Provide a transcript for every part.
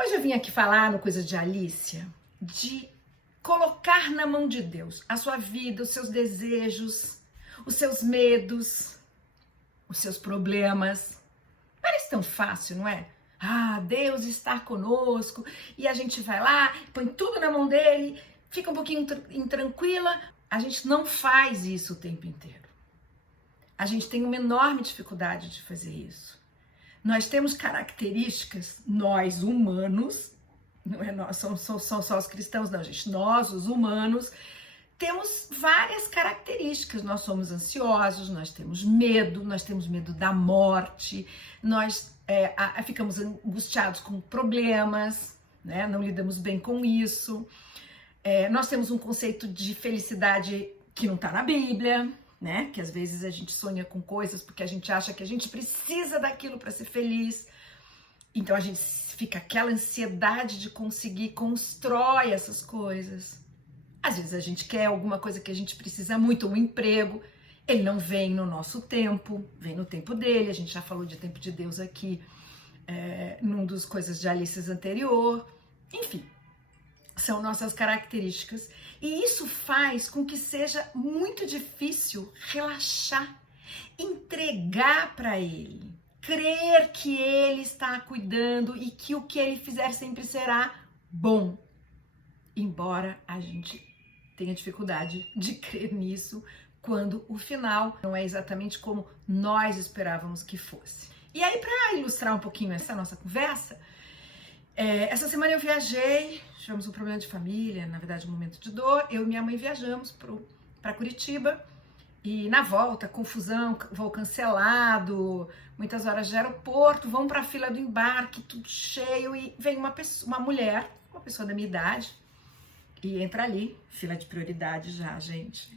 Hoje eu vim aqui falar no Coisa de Alicia de colocar na mão de Deus a sua vida, os seus desejos, os seus medos, os seus problemas. Parece tão fácil, não é? Ah, Deus está conosco e a gente vai lá, põe tudo na mão dele, fica um pouquinho intranquila. A gente não faz isso o tempo inteiro. A gente tem uma enorme dificuldade de fazer isso. Nós temos características, nós humanos, não é nós, são só os cristãos, não, gente, nós, os humanos, temos várias características. Nós somos ansiosos, nós temos medo da morte, nós ficamos angustiados com problemas, né? Não lidamos bem com isso. Nós temos um conceito de felicidade que não está na Bíblia, né? Que às vezes a gente sonha com coisas porque a gente acha que a gente precisa daquilo para ser feliz. Então a gente fica aquela ansiedade de conseguir, constrói essas coisas. Às vezes a gente quer alguma coisa que a gente precisa muito, um emprego, ele não vem no nosso tempo, vem no tempo dele. A gente já falou de tempo de Deus aqui num dos Coisas de Alice anterior. Enfim, são nossas características e isso faz com que seja muito difícil relaxar, entregar para ele, crer que ele está cuidando e que o que ele fizer sempre será bom, embora a gente tenha dificuldade de crer nisso quando o final não é exatamente como nós esperávamos que fosse. E aí, para ilustrar um pouquinho essa nossa conversa, essa semana eu viajei, tivemos um problema de família, na verdade um momento de dor. Eu e minha mãe viajamos para Curitiba e na volta, confusão, voo cancelado, muitas horas de aeroporto, vamos para a fila do embarque, tudo cheio e vem uma mulher, uma pessoa da minha idade e entra ali, fila de prioridade já, gente.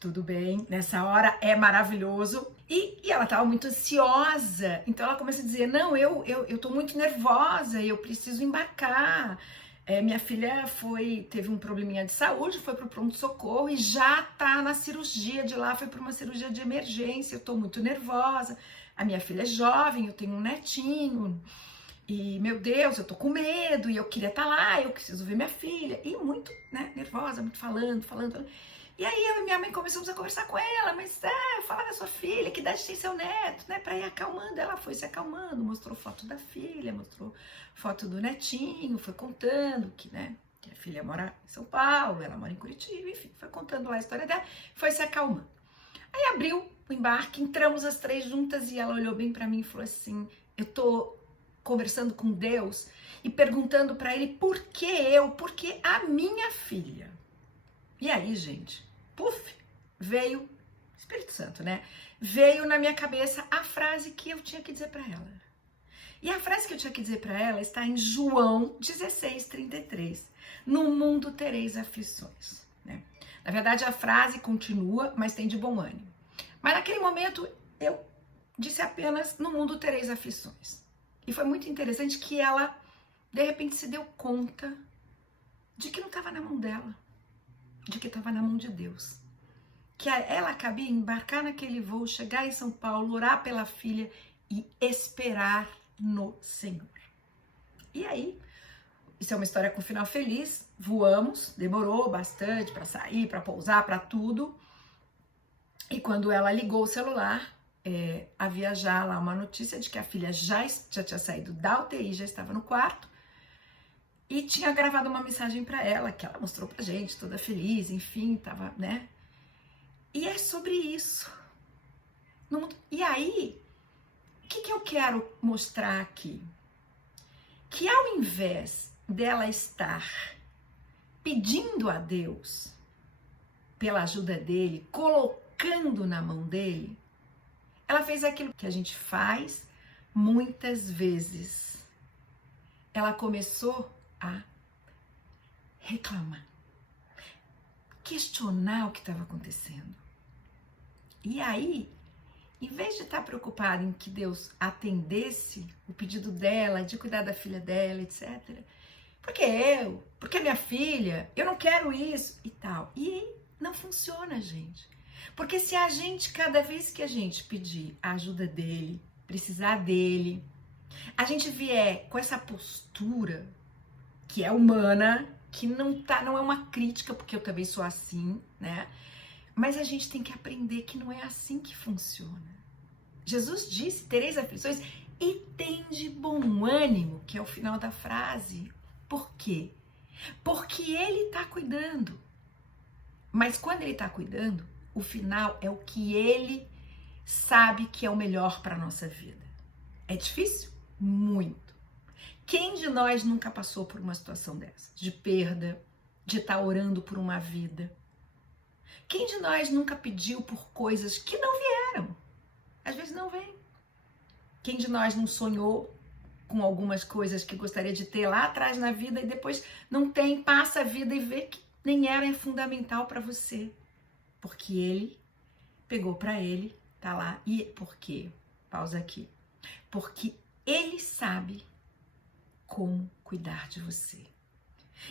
Tudo bem, nessa hora é maravilhoso. E ela estava muito ansiosa, então ela começa a dizer, não, eu tô muito nervosa, eu preciso embarcar. Minha filha teve um probleminha de saúde, foi pro pronto-socorro e já tá na cirurgia de lá, foi para uma cirurgia de emergência, eu tô muito nervosa. A minha filha é jovem, eu tenho um netinho, e meu Deus, eu tô com medo, e eu queria estar lá, eu preciso ver minha filha. E muito, né, nervosa, muito falando. E aí eu e minha mãe começamos a conversar com ela, mas fala da sua filha, que idade tem seu neto, né? Pra ir acalmando. Ela foi se acalmando, mostrou foto da filha, mostrou foto do netinho, foi contando que, né, que a filha mora em São Paulo, ela mora em Curitiba, enfim, foi contando lá a história dela, foi se acalmando. Aí abriu o embarque, entramos as três juntas e ela olhou bem pra mim e falou assim, eu tô conversando com Deus e perguntando pra ele por que a minha filha. E aí, gente, puf, veio, Espírito Santo, né? Veio na minha cabeça a frase que eu tinha que dizer para ela. E a frase que eu tinha que dizer para ela está em João 16:33. No mundo tereis aflições, né? Na verdade, a frase continua, mas tem de bom ânimo. Mas naquele momento, eu disse apenas, no mundo tereis aflições. E foi muito interessante que ela, de repente, se deu conta de que não estava na mão dela, de que estava na mão de Deus. Que ela cabia embarcar naquele voo, chegar em São Paulo, orar pela filha e esperar no Senhor. E aí, isso é uma história com final feliz, voamos, demorou bastante para sair, para pousar, para tudo. E quando ela ligou o celular, havia já lá uma notícia de que a filha já tinha saído da UTI, já estava no quarto, e tinha gravado uma mensagem para ela, que ela mostrou pra gente, toda feliz, enfim, tava, né? E é sobre isso. E aí, o que eu quero mostrar aqui? Que ao invés dela estar pedindo a Deus pela ajuda dele, colocando na mão dele, ela fez aquilo que a gente faz muitas vezes. Ela começou a reclamar, questionar o que estava acontecendo. E aí, em vez de estar preocupada em que Deus atendesse o pedido dela, de cuidar da filha dela, etc. Porque minha filha, eu não quero isso e tal. E não funciona, gente. Porque se a gente, cada vez que a gente pedir a ajuda dele, precisar dele, a gente vier com essa postura que é humana, que não é uma crítica, porque eu também sou assim, né? Mas a gente tem que aprender que não é assim que funciona. Jesus disse: tereis aflições e tende bom ânimo, que é o final da frase. Por quê? Porque ele está cuidando. Mas quando ele está cuidando, o final é o que ele sabe que é o melhor para a nossa vida. É difícil? Muito. Quem de nós nunca passou por uma situação dessa? De perda, de estar orando por uma vida? Quem de nós nunca pediu por coisas que não vieram? Às vezes não vem. Quem de nós não sonhou com algumas coisas que gostaria de ter lá atrás na vida e depois não tem, passa a vida e vê que nem era fundamental para você? Porque ele pegou para ele, tá lá. E por quê? Pausa aqui. Porque ele sabe como cuidar de você.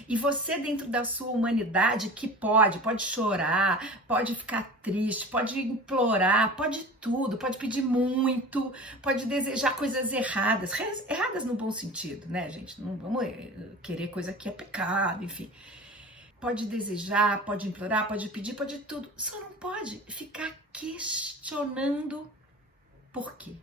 E você, dentro da sua humanidade, que pode chorar, pode ficar triste, pode implorar, pode tudo, pode pedir muito, pode desejar coisas erradas no bom sentido, né, gente? Não vamos querer coisa que é pecado, enfim. Pode desejar, pode implorar, pode pedir, pode tudo. Só não pode ficar questionando por quê.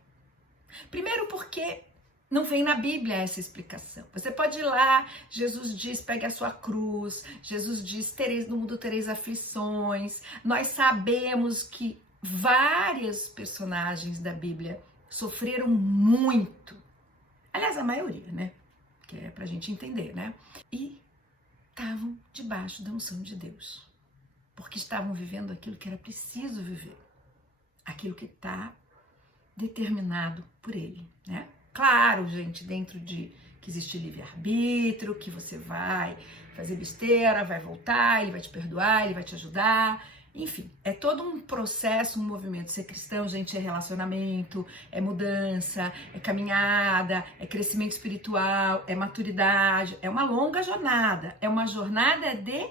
Primeiro porque não vem na Bíblia essa explicação. Você pode ir lá, Jesus diz, pegue a sua cruz. Jesus diz, no mundo tereis aflições. Nós sabemos que vários personagens da Bíblia sofreram muito. Aliás, a maioria, né? Que é pra gente entender, né? E estavam debaixo da unção de Deus. Porque estavam vivendo aquilo que era preciso viver. Aquilo que está determinado por Ele, né? Claro, gente, dentro de que existe livre-arbítrio, que você vai fazer besteira, vai voltar, ele vai te perdoar, ele vai te ajudar. Enfim, é todo um processo, um movimento. Ser cristão, gente, é relacionamento, é mudança, é caminhada, é crescimento espiritual, é maturidade, é uma longa jornada, é uma jornada de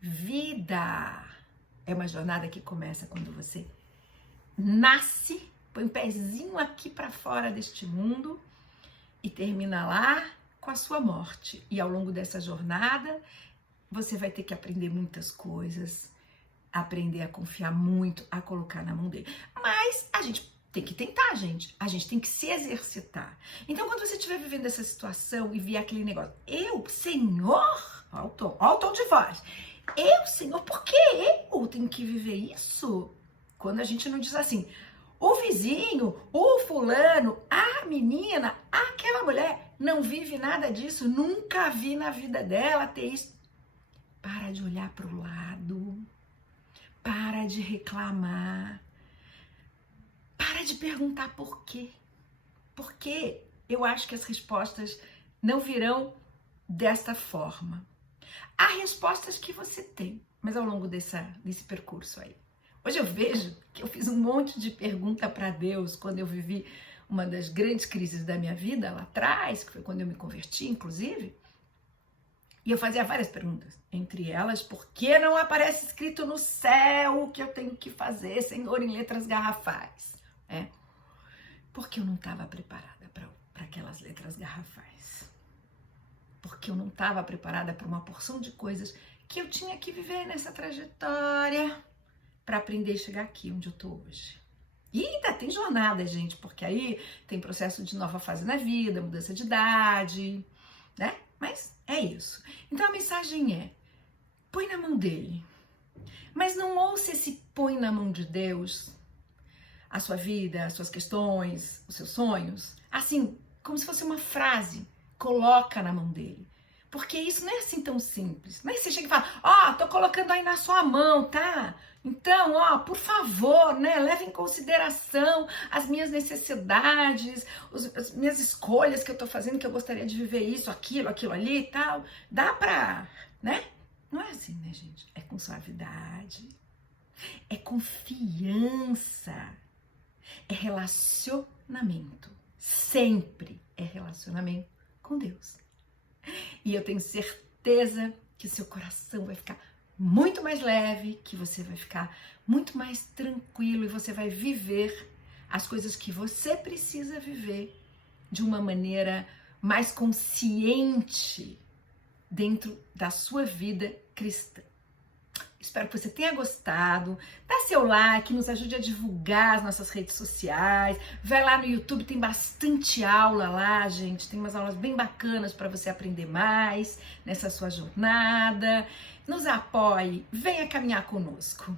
vida. É uma jornada que começa quando você nasce, põe um pezinho aqui para fora deste mundo e termina lá com a sua morte. E ao longo dessa jornada, você vai ter que aprender muitas coisas, aprender a confiar muito, a colocar na mão dele. Mas a gente tem que tentar, gente. A gente tem que se exercitar. Então, quando você estiver vivendo essa situação e vier aquele negócio, Senhor, olha o tom de voz, Senhor, por que eu tenho que viver isso? Quando a gente não diz assim, o vizinho, o fulano, a menina, aquela mulher não vive nada disso, nunca vi na vida dela ter isso. Para de olhar para o lado, para de reclamar, para de perguntar por quê. Porque eu acho que as respostas não virão desta forma. Há respostas que você tem, mas ao longo desse percurso aí. Hoje eu vejo que eu fiz um monte de pergunta para Deus quando eu vivi uma das grandes crises da minha vida lá atrás, que foi quando eu me converti, inclusive. E eu fazia várias perguntas, entre elas, por que não aparece escrito no céu o que eu tenho que fazer, Senhor, em letras garrafais? Porque eu não estava preparada para aquelas letras garrafais. Porque eu não estava preparada para uma porção de coisas que eu tinha que viver nessa trajetória para aprender a chegar aqui onde eu tô hoje. E ainda tem jornada, gente, porque aí tem processo de nova fase na vida, mudança de idade, né? Mas é isso. Então a mensagem é, põe na mão dele. Mas não ouça esse põe na mão de Deus a sua vida, as suas questões, os seus sonhos, assim, como se fosse uma frase, coloca na mão dele. Porque isso não é assim tão simples. Não é que você chega e fala, tô colocando aí na sua mão, tá? Então, por favor, né, leve em consideração as minhas necessidades, as minhas escolhas que eu tô fazendo, que eu gostaria de viver isso, aquilo ali e tal. Dá pra, né? Não é assim, né, gente? É com suavidade, é confiança, é relacionamento. Sempre é relacionamento com Deus. E eu tenho certeza que o seu coração vai ficar muito mais leve, que você vai ficar muito mais tranquilo e você vai viver as coisas que você precisa viver de uma maneira mais consciente dentro da sua vida cristã. Espero que você tenha gostado. Dá seu like, nos ajude a divulgar as nossas redes sociais. Vai lá no YouTube, tem bastante aula lá, gente. Tem umas aulas bem bacanas para você aprender mais nessa sua jornada. Nos apoie, venha caminhar conosco.